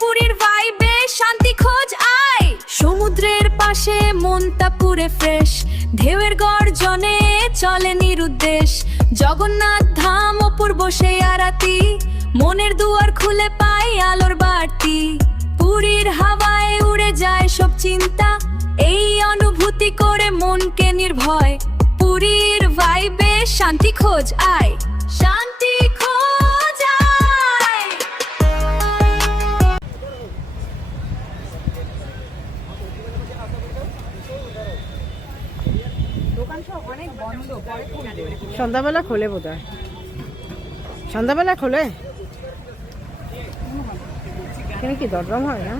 পুরীর ভাইবে শান্তি খোঁজ আয়, সমুদ্রের পাশে মনটা পুরে ফ্রেশ, ঢেউয়ের গর্জনে চলে নিরুদ্দেশ, জগন্নাথ ধাম অপূর্ব সেই আরাতি, মনের দুয়ার খুলে পাই আলোর বাড়তি, পুরীর হাওয়ায় উড়ে যায় সব চিন্তা, এই অনুভূতি করে মনকে নির্ভয়, পুরীর ভাইবে শান্তি খোঁজ আয়, শান্তি খোঁজ আয়। সন্ধ্যাবেলা খোলে বোধ হয়, সন্ধ্যাবেলা খোলে। এখানে কি দরদাম হয় না?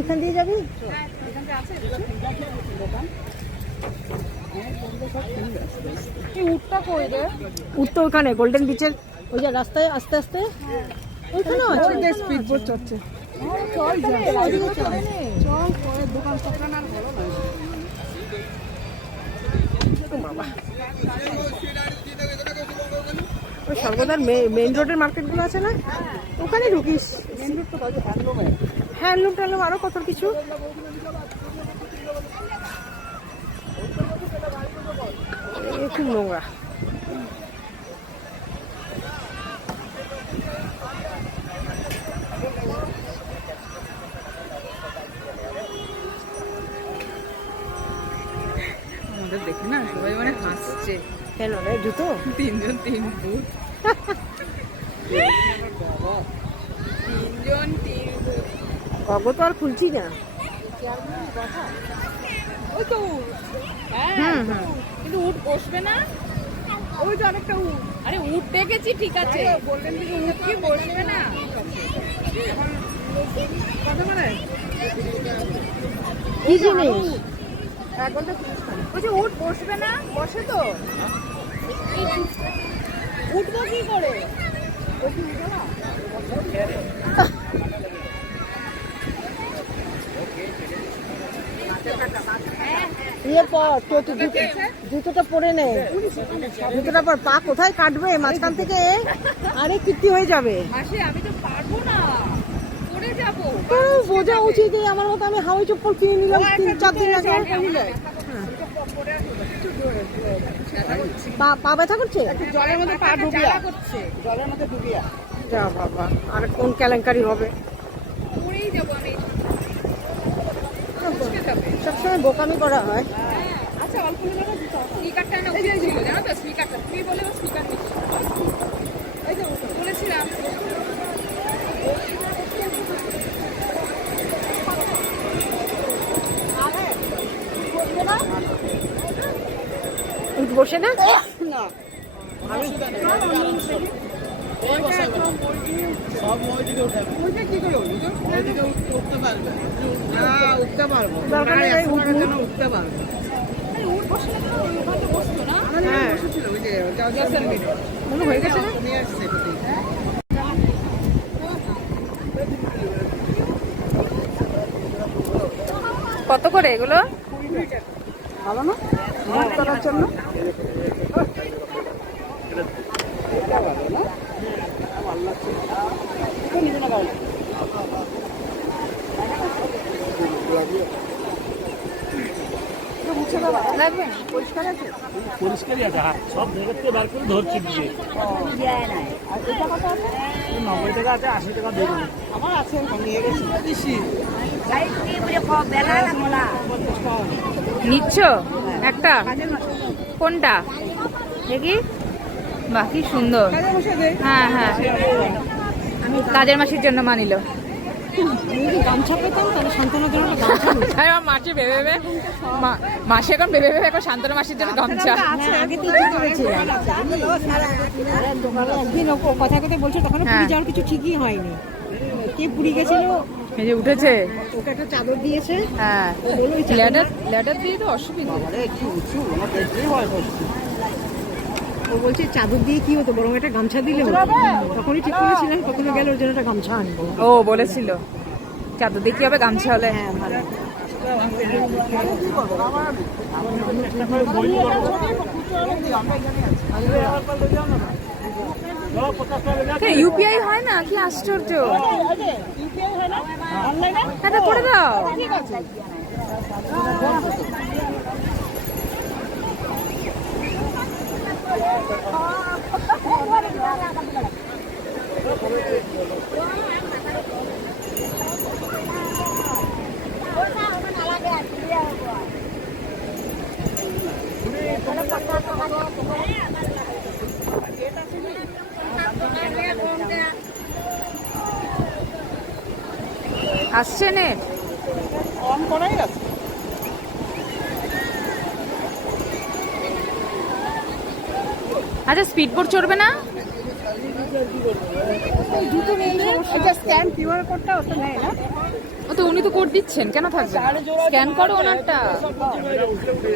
এখান দিয়ে যাবি? উঠ তো ওখানে গোল্ডেন বিচের ওই যে রাস্তায় আস্তে আস্তে ওইখানে আছে স্পিড বোট চড়ছে। ওই সর্বদার মেইন রোডের মার্কেটগুলো আছে না, ওখানে ঢুকিস। হ্যান্ডলুম ট্যান্ডলুম আরো কত কিছু। খুব নোংরা। আমাদের দেখে না সবাই মানে হাসছে। কেন রে জুতো? তিনজন তিন ফুট, তিনজন তিন ফুট। অগো তো আর খুলছি না। ওই তো উট, হ্যাঁ কিন্তু উট বসবে না। ওই তো আরেকটা উট। আরে উট দেখেছি ঠিক আছে, বললেন যে উট কি বসবে না? কত করে? কি জিনিস? ওই যে উট বসবে না, বসে তো। উঠবো কি করে? ইয়ে পর জুতোটা পরে নে, জুতোটা পর। পা কোথায় কাটবে মাঝখান থেকে? আরে কীর্তি হয়ে যাবে। মাসি আমি তো পারবো না, পড়ে যাবো। তো বোঝা উচিত। আমার মতো আমি হাওয়াই চপ্পল কিনে নিলাম 3-4 দিন আগে। পা ব্যথা করছে? জলের মধ্যে পা ডুবিয়া করছে, জলের মধ্যে ডুবিয়া। যা বাবা, আর কোন কেলেঙ্কারি হবে। পড়েই যাবো আমি। সবসময় বোকামি করা হয়। আচ্ছা অল্প স্পিকারটা না ছিল জানো তো, স্পিকারটা তুমি বলে স্পিকার নিচ্ছি। এই যে বলেছিলাম বসে না না উঠতে পারবো, উঠতে পারবো। মনে হয়ে গেছে না? কত করে এগুলো? ভালো না করার জন্য। পরিষ্কারই আছে, সব জায়গার থেকে বার করে ধরছি দিয়ে 90 টাকা আছে, 80 টাকা দিয়ে দেবো। আমার আছে, নিয়ে গেছি। নিচ্ছ একটা? কোনটা দেখি? বাকি সুন্দর। হ্যাঁ হ্যাঁ, কাজের মাসির জন্য মানিল। গামছা পেতাম তাহলে শান্তনার জন্য গামছা। মাসি ভেবে ভেবে মাসি এখন ভেবে ভেবে এখন শান্তনা মাসির জন্য গামছা। আগে তো একদিন কথা কথা বলছে, তখন পুরী যাওয়ার কিছু ঠিকই হয়নি। কে পুরী গেছিল, এই যে উঠেছে, ওকে একটা চাদর দিয়েছে। হ্যাঁ লেটার দিয়ে তো অসুবিধা। ও বলছে চাদর দিয়ে কি হতো, বরং একটা গামছা দিলে হতো। তখনই ঠিক করেছিলেন, কখনো গেলে ওর জন্য একটা গামছা আনবো। ও বলেছিল চাদর দিয়ে কি হবে, গামছা হলে। হ্যাঁ ভালো। ইউপিআই হয় না? কি আশ্চর্য! এটা করে দাও। আসছে নেট? অন করাই আছে। আচ্ছা, স্পিড বোট চড়বে না? জুতো নেই, এটা স্ক্যান কিউআর কোডটা ওটা নেই না? ও তো উনি তো কোড দিচ্ছেন, কেন থাকবে? স্ক্যান করো ওনারটা।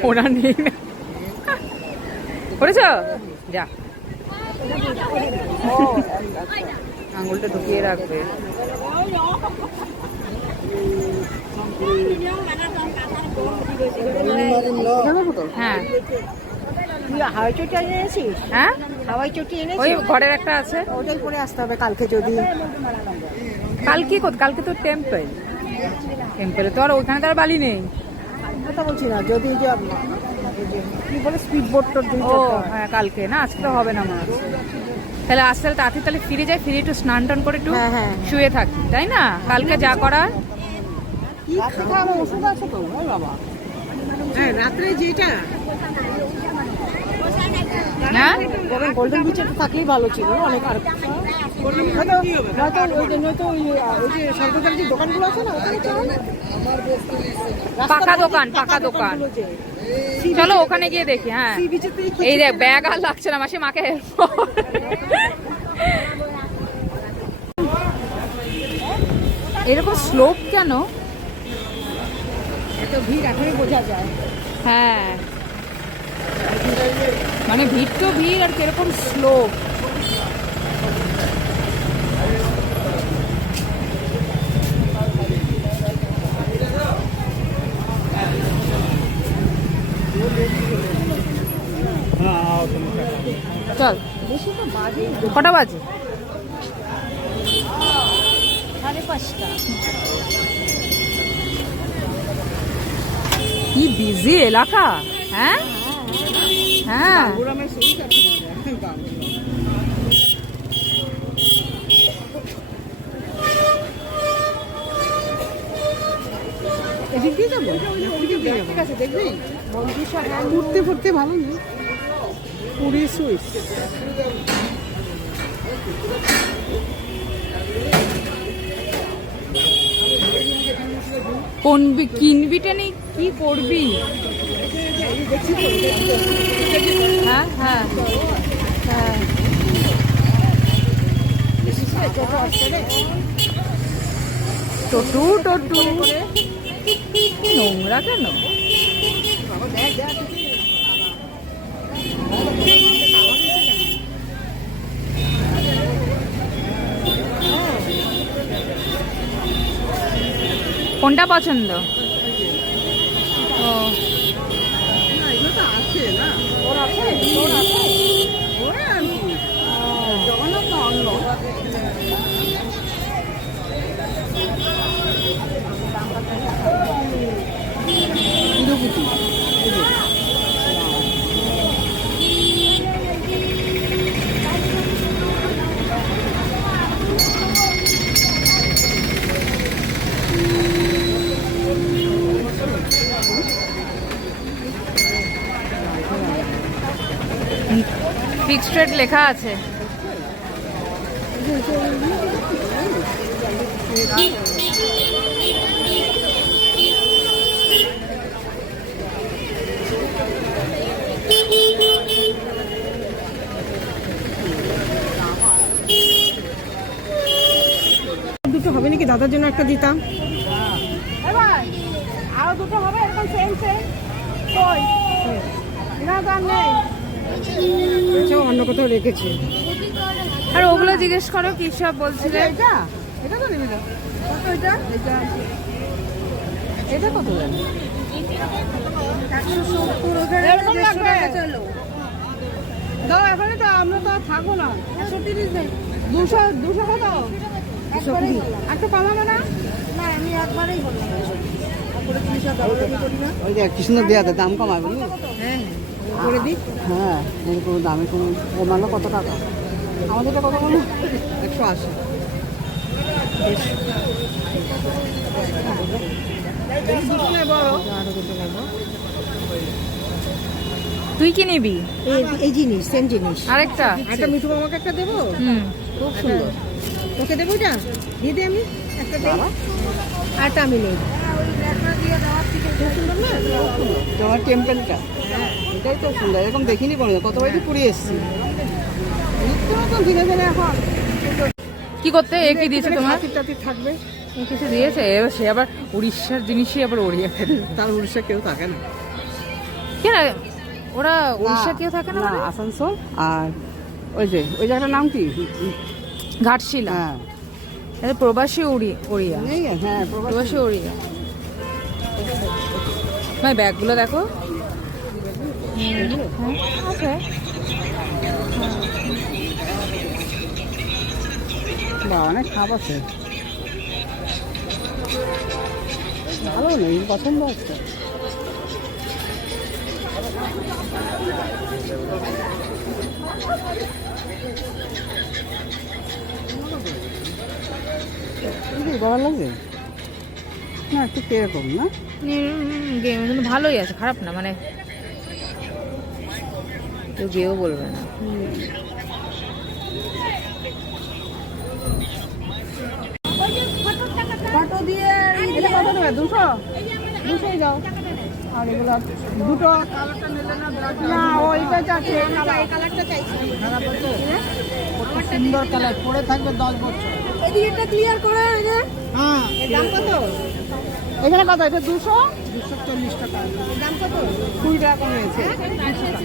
ওনার নেই না। করেছ? যা, আঙুলটা ঢুকিয়ে রাখবে। হ্যাঁ হাওয়াই চটি এনেছিস? হ্যাঁ, হাওয়াই চটি ওই এনেছিস? ঘরের একটা আছে। ওটাই পরে আসতে হবে কালকে যদি। কালকে তো টেম্পলে তো আর ওখানে তো আর বালি নেই। কথা বলছি না, যদি যে কি বলে স্পিড বোটটার ও হ্যাঁ, কালকে না, আজকে তো হবে না মনে হচ্ছে। তাহলে আজকে তাড়াতাড়ি তাহলে ফিরে যাই, ফিরে একটু স্নান টান করে একটু হ্যাঁ, হ্যাঁ। শুয়ে থাকি, তাই না? কালকে যা করার। কি খাওয়া ওষুধ আছে তো বাবা? হ্যাঁ, রাত্রে যেটা হ্যাঁ, গোল্ডেন বিচে থাকলেই ভালো ছিল অনেক। আর নয়তো ওই যে সরকারি যে দোকানগুলো আছে না, ওখানে চল। পাকা দোকান। চলো ওখানে গিয়ে দেখি। হ্যাঁ, এই দেখ ব্যাগ আর লাগছে না, মাসে মাকে হেল্প কর। এরকম স্লোপ কেন? এত ভিড় এখনই বোঝা যায়। হ্যাঁ, মানে ভিড় তো ভিড়, আর কিরকম স্লোপ। চল, কটা বাজে? 5:30। কি বিজি এলাকা। হ্যাঁ হ্যাঁ, এদিক দিয়ে যাবো? ঠিক আছে, দেখবি ঘুরতে ফুরতে ভালো নেই। পুরী সুইস কিনবিটা নেই, কি করবি? হ্যাঁ হ্যাঁ হ্যাঁ, টোটু নোংরা কেন? কোনটা পছন্দ? ও ফিক্সড রেট লেখা আছে। দুটো হবে নাকি? দাদার জন্য একটা দিতাম। আরো দুটো হবে এরকম সেম কই না দাম নেই। অন্য কোথাও রেখেছি। আর ওগুলো জিজ্ঞেস করো কি সব বলছিলে। এটা তো নিবি না, এটা এটা কত জানি? এরকম লাগবে। দাও এখানে তো আমরা তো আর থাকবো না। 200 কত? 220 একটু কমাবো না? ওই যে কি সুন্দর দেওয়া আছে, দাম কমায় বুঝলি? করে দিই। হ্যাঁ, এর কোনো দামে কোনো কমালো কত টাকা? আমাদেরটা কত বলো? 180। তুই কি নিবি? এই জিনিস সেম জিনিস। আরেকটা একটা মিঠু মামাকে একটা দেবো, হুম খুব সুন্দর। তোকে দেবো এটা দিয়ে দে, আমি একটা দেই, আরটা আমি নেই। তোমার টেম্পেলটা এটাই তো সুন্দর, এরকম দেখিনি কোনো, কত বাড়ি পুড়িয়ে এসছি। নিত্য নতুন ধীরে ধীরে এখন কি করতে? এ কি দিয়েছে তোমার? টাতি থাকবে। এ কিছু দিয়েছে? এবার সে আবার উড়িষ্যার জিনিসই আবার ওড়িয়া ফেলে। তার উড়িষ্যা কেউ থাকে না। কেন ওরা উড়িষ্যা কেউ থাকে না? না, আসানসোল আর ওই জায়গাটার নাম কি? ঘাটশিলা। হ্যাঁ, এটা প্রবাসী ওড়িয়া। নেই, হ্যাঁ, প্রবাসী ওড়িয়া। ভাই ব্যাগগুলো দেখো। আছে। বা অনেক খাপ আছে, ভালো নেই, পছন্দ হচ্ছে। ভালো লাগে না, একটু কিরকম না? কিন্তু ভালোই আছে, খারাপ না, মানে কেউ গেও বলবে না। ফটো দিয়ে এটা কত দেবে? 200 200 দাও। আর এগুলো দুটো না, ওইটা চাইছি, এই কালারটা চাইছি। সুন্দর কালার পরে থাকবে 10 বছর। এদিকটা ক্লিয়ার করে রে। হ্যাঁ, এর দাম কত? এখানে কত? এটা 200 240 টাকা। দাম কত? 20 টাকা কমেছে।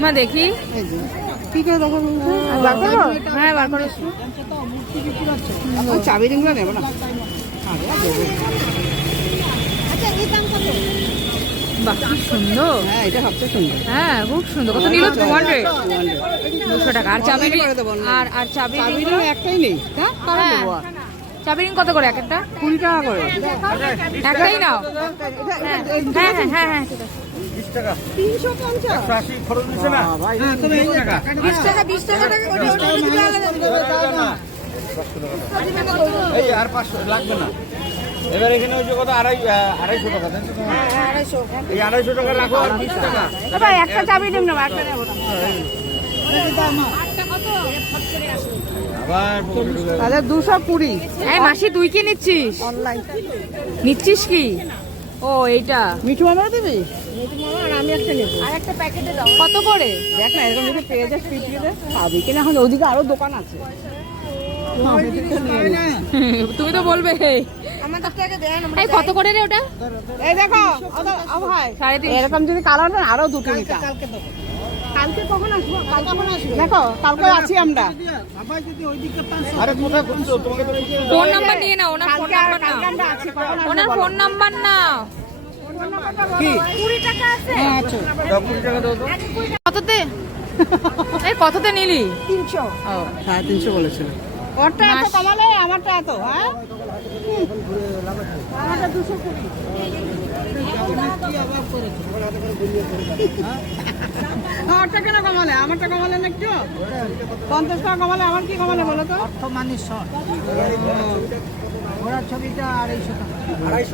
মা দেখি। এই যে কি করে দেখো, বার করো? হ্যাঁ বার করো। চাবি রিংগুলো নেবো না। আরে দেবো। আচ্ছা এর দাম কত? বাহ কি সুন্দর। হ্যাঁ, এটা সবচেয়ে সুন্দর। হ্যাঁ খুব সুন্দর। কত নিল? 200 200 200 টাকা। আর চাবি রিং? করে দেবো না। আর চাবি চাবি রিং? রিং একটাই নেই। হ্যাঁ, কারণ হ্যাঁ। দেবো আর। চাবি রিং কত করে এক একটা? 20 টাকা করে। একটাই নাও। হ্যাঁ হ্যাঁ হ্যাঁ হ্যাঁ ঠিক আছে। 20 টাকা 350 180 খরচ দিছে না? ভাই, তুমি 20 টাকা 20 টাকা 20 টাকা করে ওটা দিতে আলাদা। এই আর 500 লাগবে না। এবার এখানে ওই যে কত 250 টাকা দেন তো তোমার? এই 250 টাকা রাখো আর 20 টাকা। ভাই একটা চাবি দিন না, একটা নেব না। আবার পকেটে ঢুকে গেল। তাহলে 220। এই মাসি তুই কি নিচ্ছিস? অনলাইন নিচ্ছিস কি? ও এইটা মিঠু মামা দিবি? আর আমি একটা নেব। কত করে? দেখ না, এরকম যদি পেয়ে যাস পিটিয়ে পাবি কিনা। এখন ওদিকে আরো দোকান আছে। তুমি তো বলবে। আমাদের টাকা দেন। এই কত করে রে ওটা? এই দেখো, ও ভাই, 350। এরকম যদি কালার না আরো দুটো নিতাম। কালকে কখন আসবো? কালকে কখন আসবো? দেখো, কালকে আছি আমরা। আরে কোথায় খুঁজছো? তোমাকে তো ফোন নাম্বার নিয়ে নাও, ওনার ফোন নাম্বার নাও। কালকে আমরা আছি, কখন আসবো ওনার বলো? ফোন নাম্বার নাও। কি? 20 টাকা আছে। হ্যাঁ, আছে। দাও 20 টাকা দাও তো। কততে? এই কততে নিলি? 300। ও 350 বলেছিল। ওরটা এত কমালে আমারটা এত, হ্যাঁ? আমারটা 220। ওরটা কেন কমালে? আমারটা কমালে না একটু? 50 টাকা কমালে আমার কি কমালে বলো তো? ঘোড়ার ছবিটা 250 টাকা। 250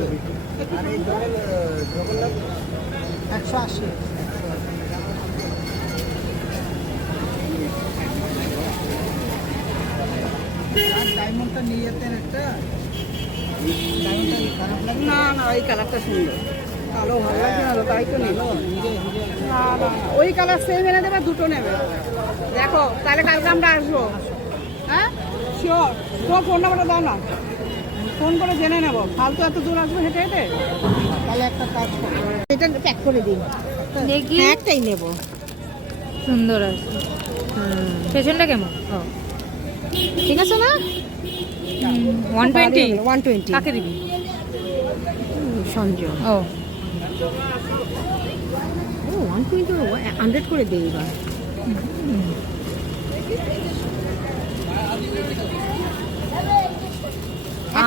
180। ডায়মন্ডটা নিয়ে যেতেন একটা। না না, ওই কালারটা সুন্দর। কালো ভালো লাগছে না তো, তাই তো নিল। না, না, ওই কালার সেম এনে দেবে, দুটো নেবে। দেখো তাহলে কালকে আমরা আসবো, হ্যাঁ শিওর। তো ফোন নাম্বারটা দাও না, ফোন করে জেনে নেবো। ফালতু এত দূর আসবো হেঁটে হেঁটে। তাহলে একটা কাজ করো, এটা প্যাক করে দিন। দেখি। হ্যাঁ, একটাই নেবো। সুন্দর আছে। পেছনটা কেমন? ও ঠিক আছে না? 120। 120। কাকে দিবি? সঞ্জয়। ও ও 120 100 করে দেই এবার।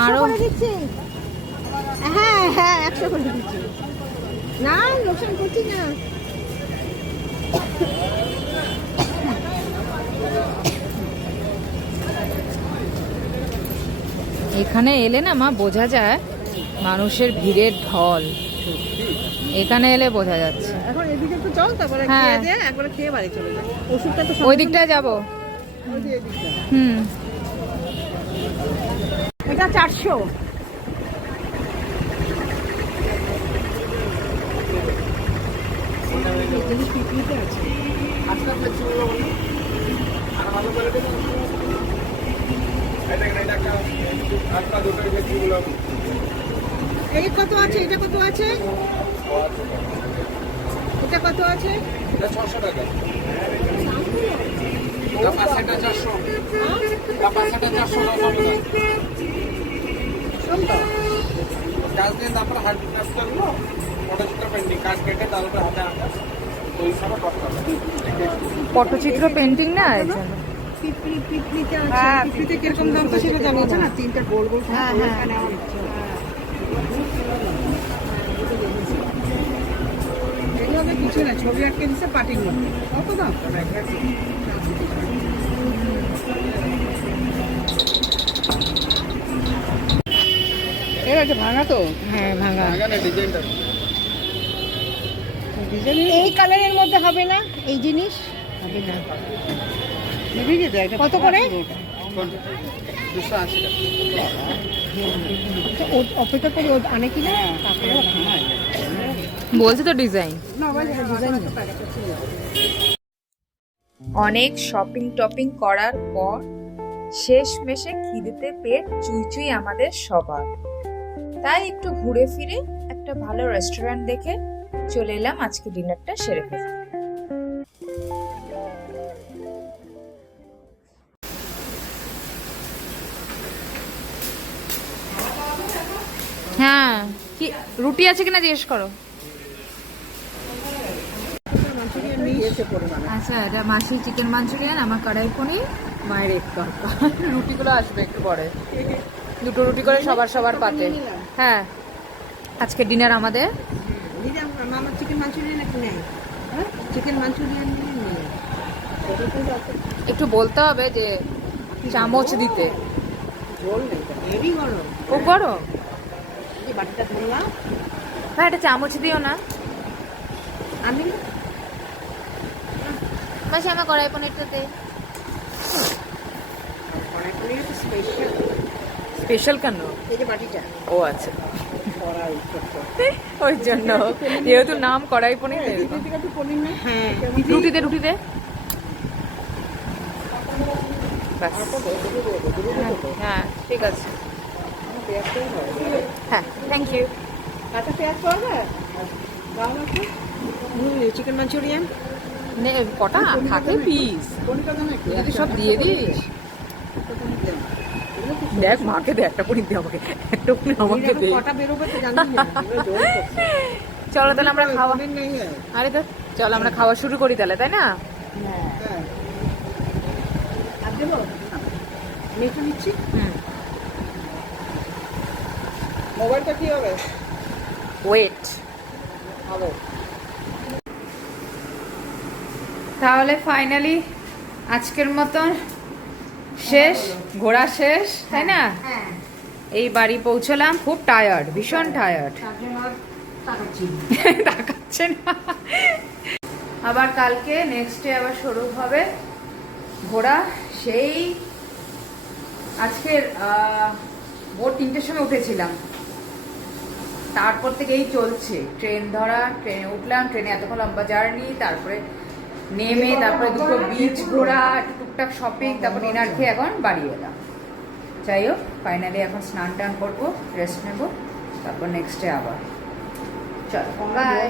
আরো দিচ্ছি, হ্যাঁ হ্যাঁ 100 করে দিচ্ছি, না লোকসান করছি না। এখানে এলে না মা বোঝা যায় মানুষের ভিড়ের ঢল, এখানে এলে বোঝা যাচ্ছে। এখন এদিকে একটু চল, তারপরে হ্যাঁ। খেয়ে দিয়ে একবারে খেয়ে বাড়ি চলে যাই। ওষুধটা তো ওই দিকটায় যাবো। ওই যে এদিকটা। হুম, এটা 400। এই কত আছে, এটা কত আছে, এটা কত আছে? 600 টাকা। পাঁচটা 400, পাঁচটা 400 কাজ দিয়ে তারপরে হার্ড কাজটা গুলো ফটোচিত্র পেন্টিং কাজ কেটে তারপরে হাতে আঁকা ওই হিসাবে করতে হবে। পটচিত্র পেন্টিং না এই জন্য। পিপড়িতে আছে, হ্যাঁ, পিপড়িতে কিরকম দাম তো সেটা জানিয়েছে না, তিনটা গোল গোল। হ্যাঁ, হ্যাঁ। এগুলো তো কিছু না, ছবি আটকে দিচ্ছে পাটির মধ্যে। কত দাম? এর আছে ভাঙা তো? হ্যাঁ ভাঙা। ডিজাইনটা এই কালারের মধ্যে হবে না এই জিনিস? হবে না। নেবে কি তো এটা? কত করে? 280 টাকা। অপেক্ষা করে আনে কি না? বলছে তো ডিজাইন। না ভাই, ডিজাইন অনেক শপিং টপিং করার পর শেষ মেশে খিদেতে পেট চুইচুই আমাদের সবার, তাই একটু ঘুরে ফিরে একটা ভালো রেস্টুরেন্ট দেখে চলে এলাম আজকে ডিনারটা সেরে ফেলতে। হ্যাঁ, কি রুটি আছে কিনা জিজ্ঞেস করো। আচ্ছা, এটা মাসি চিকেন মাঞ্চুরিয়ান, আমার কড়াই পনির, মায়ের এক তরকা। রুটিগুলো আসবে একটু পরে, দুটো রুটি করে সবার সবার পাতে। হ্যাঁ, আজকে ডিনার আমাদের। আমার চিকেন মাঞ্চুরিয়ান একটু নেই, হ্যাঁ চিকেন মাঞ্চুরিয়ান নেই। একটু বলতে হবে যে চামচ দিতে। জল নেই, হেভি গরম। ও গরম, এই বাটিটা ধরলাম, হ্যাঁ এটা চামচ দিও না। আমি মাসি আমার কড়াই পনিরটা দে। কড়াই পনির তো স্পেশাল। স্পেশাল কেন? এই যে বাটিটা ও আচ্ছা, কড়াই ওই জন্য যেহেতু নাম কড়াই পনির। একটু পনির না? হ্যাঁ, রুটি দে, রুটি দে। ব্যাস। হ্যাঁ ঠিক আছে, হ্যাঁ থ্যাংক ইউ। কাঁচা পেঁয়াজ পাওয়া যায়? দাও না একটু। চিকেন মাঞ্চুরিয়ান নে কটা থাকে পিস, পনিরটা দাও না একটু। যদি সব দিয়ে দিস। দেখ মাকে দে, একটা পনির দে আমাকে, একটা পনির আমাকে দে। কটা বেরোবে তো জানি না। চলো তাহলে আমরা খাওয়া, পনির নেই। আরে তো চলো আমরা খাওয়া শুরু করি তাহলে, তাই না? হ্যাঁ, আর দেবো? আমি একটু নিচ্ছি। হুম, মোবাইলটা কি হবে? ওয়েট। হবে। তাহলে ফাইনালি আজকের মতন শেষ, ঘোরা শেষ, তাই না? হ্যাঁ, এই বাড়ি পৌঁছলাম, খুব টায়ার্ড, ভীষণ টায়ার্ড। তার জন্য আর তাকাচ্ছি না। তাকাচ্ছে না। আবার কালকে নেক্সট ডে আবার শুরু হবে ঘোরা। সেই আজকের ভোর 3টের সময় উঠেছিলাম, তারপর থেকে এই চলছে ট্রেন ধরা, ট্রেনে উঠলাম, ট্রেনে এতক্ষণ লম্বা জার্নি, তারপরে নেমে তারপরে দুটো বিচ ঘোরা, টুকটাক শপিং, তারপর ডিনার খেয়ে এখন বাড়ি এলাম। যাই হোক, ফাইনালি এখন স্নান টান করবো, রেস্ট নেবো, তারপর নেক্সট ডে আবার। চলো বাই।